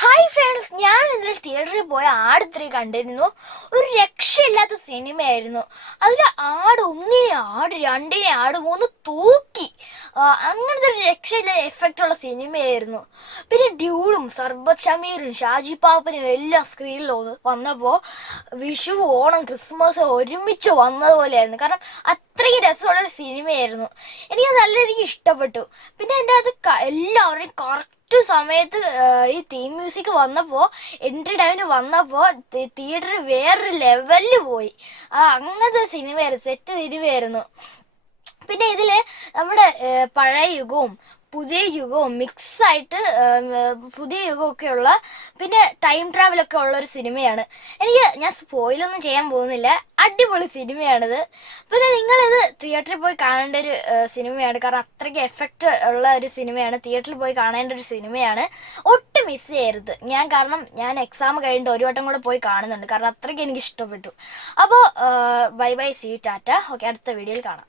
Hi friends, ഞാൻ ഇന്നലെ തിയേറ്ററിൽ പോയ ആട് 3 കണ്ടിരുന്നു. ഒരു രക്ഷയില്ലാത്ത സിനിമയായിരുന്നു. അതിൽ ആട് ഒന്നിനെ ആട് രണ്ടിനെ ആട് മൂന്ന് തൂക്കി. അങ്ങനത്തെ ഒരു രക്ഷയില്ലാത്ത എഫക്റ്റ് ഉള്ള സിനിമയായിരുന്നു. പിന്നെ ഡ്യൂഡും സർബത്ത് ഷമീറും ഷാജി പാപ്പനും എല്ലാം സ്ക്രീനിൽ വന്നപ്പോൾ വിഷു, ഓണം, ക്രിസ്മസ് ഒരുമിച്ച് വന്നതുപോലെയായിരുന്നു. കാരണം അത്രയും രസമുള്ളൊരു സിനിമയായിരുന്നു. എനിക്ക് നല്ല രീതിക്ക് ഇഷ്ടപ്പെട്ടു. പിന്നെ എൻ്റെ അത് എല്ലാവരുടെയും സമയത്ത് ഈ തീം മ്യൂസിക് വന്നപ്പോൾ, എൻട്രി ടൈമിന് വന്നപ്പോൾ തിയേറ്ററിൽ വേറൊരു ലെവലിൽ പോയി. അങ്ങനത്തെ സിനിമയായിരുന്നു, സെറ്റ് സിനിമയായിരുന്നു. പിന്നെ ഇതിൽ നമ്മുടെ പഴയ യുഗവും പുതിയ യുഗവും മിക്സായിട്ട്, പുതിയ യുഗമൊക്കെ ഉള്ള, പിന്നെ ടൈം ട്രാവലൊക്കെ ഉള്ള ഒരു സിനിമയാണ്. ഞാൻ സ്പോയിലൊന്നും ചെയ്യാൻ പോകുന്നില്ല, അടിപൊളി സിനിമയാണിത്. പിന്നെ നിങ്ങളിത് തിയേറ്ററിൽ പോയി കാണേണ്ട ഒരു സിനിമയാണ്. കാരണം അത്രയ്ക്ക് എഫക്റ്റ് ഉള്ള ഒരു സിനിമയാണ്, തിയേറ്ററിൽ പോയി കാണേണ്ട ഒരു സിനിമയാണ്. ഒട്ടും മിസ് ചെയ്യരുത്. ഞാൻ എക്സാം കഴിഞ്ഞിട്ട് ഒരു വട്ടം കൂടെ പോയി കാണുന്നുണ്ട്, കാരണം അത്രയ്ക്ക് എനിക്ക് ഇഷ്ടപ്പെട്ടു. അപ്പോൾ bye bye, see tata. Okay, അടുത്ത വീഡിയോയിൽ കാണാം.